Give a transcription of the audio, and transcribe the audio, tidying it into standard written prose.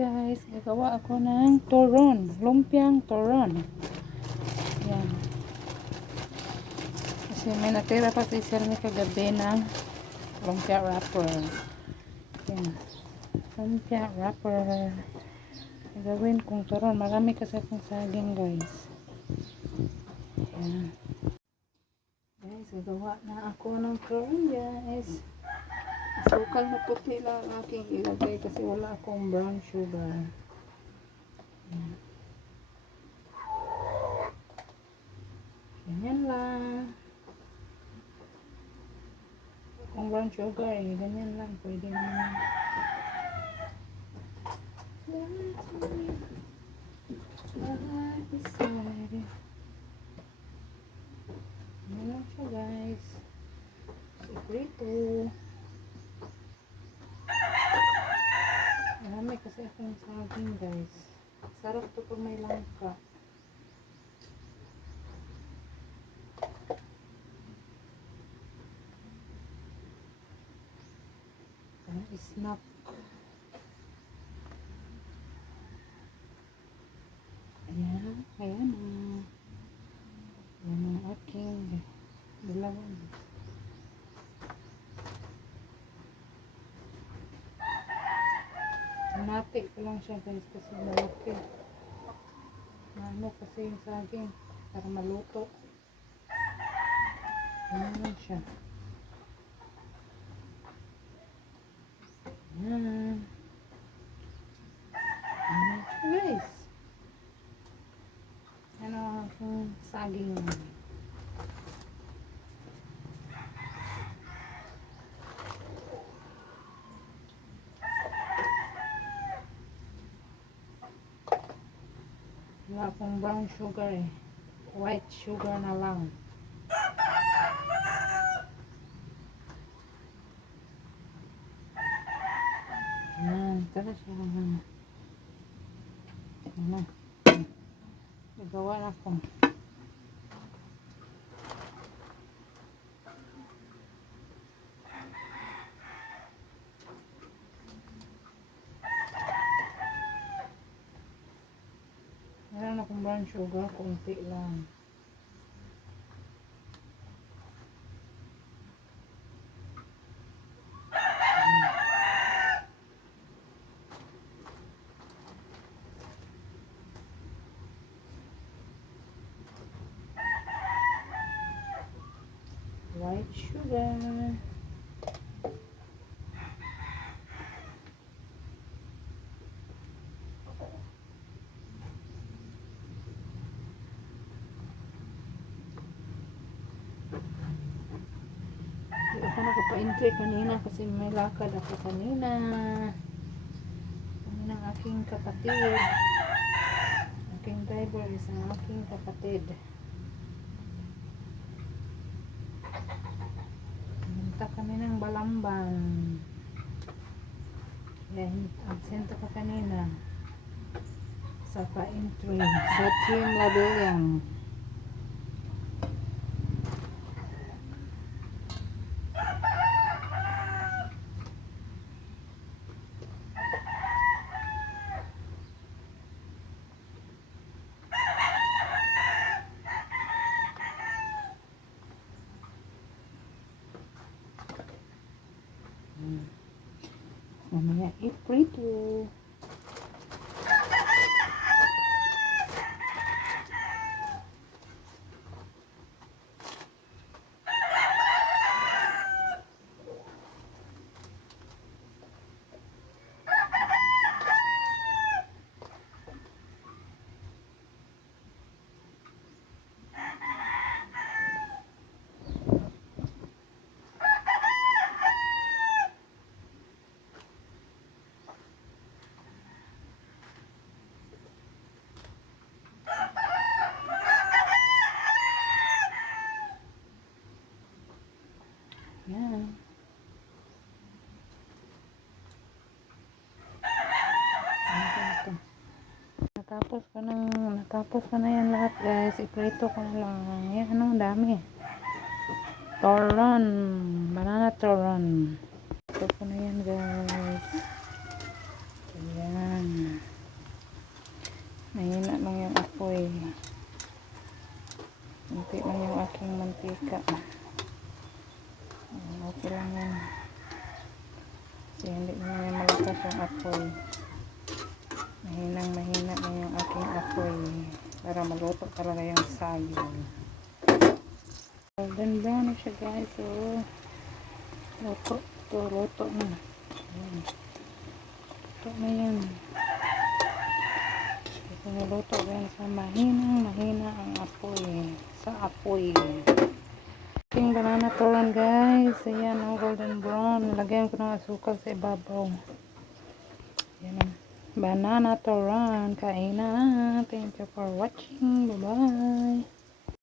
guys, gagawa ako ng turon, lumpiang turon. Yan. Kasi may natira pa si Selmy kagabi ng lumpia wrapper. Yan. Lumpia wrapper. Gagawin kong turon. Marami kasi akong saging guys. Yan. Guys, gagawa na ako ng turon guys. Asukal na puti lang aking ilagay kasi wala akong brown sugar. Ganyan lang. Kung brown sugar ganyan lang. Pwede naman. Ganyan lang siya guys. Sikrito. Marami kasi akong saging guys. Sarap to pag may langka. Snack. Ayan. Ayan na. Ayan ang aking dalawan. Natik ko lang siya guys kasi malaki. Ano kasi yung saging para maluto. Ayan lang siya. Ayan. Ayan siya guys. Ano ang saging. Wala akong brown sugar eh. White sugar na lang. Yan. Tara siya. Ano. Nagawa na ako. Meron akong brown sugar, kunti lang. White sugar. Hindi ako nakapa-enjoy kanina kasi may lakad ako kanina. Kanina ang aking kapatid. Aking driver is ang aking kapatid. Punta kami ng Balamban. Yan, absent ako kanina. Sa pa-entry. Sa Team Labilang. Mamaya iprito. Yan. Natapos ko na yan lahat guys. Iprito ko na lang. Yan, anong dami. Turon. Banana turon. Ito ko na yan guys. Ayan. Mahina lang yung apoy. Kunti lang yung aking mantika. Okay lang yan. Kasi hindi naman yung malakas yung apoy. Mahina lang yung aking apoy. Para maluto talaga yung saging. Golden brown na siya guys. So, luto na. Ayan. Luto na yan. Ito niluto yan sa mahina ang apoy. Sa apoy. Ating banana turon guys. Ayan ang golden brown. Lagyan ko ng asukal sa ibabaw. Ayan ang banana turon. Kain na. Thank you for watching. Bye bye.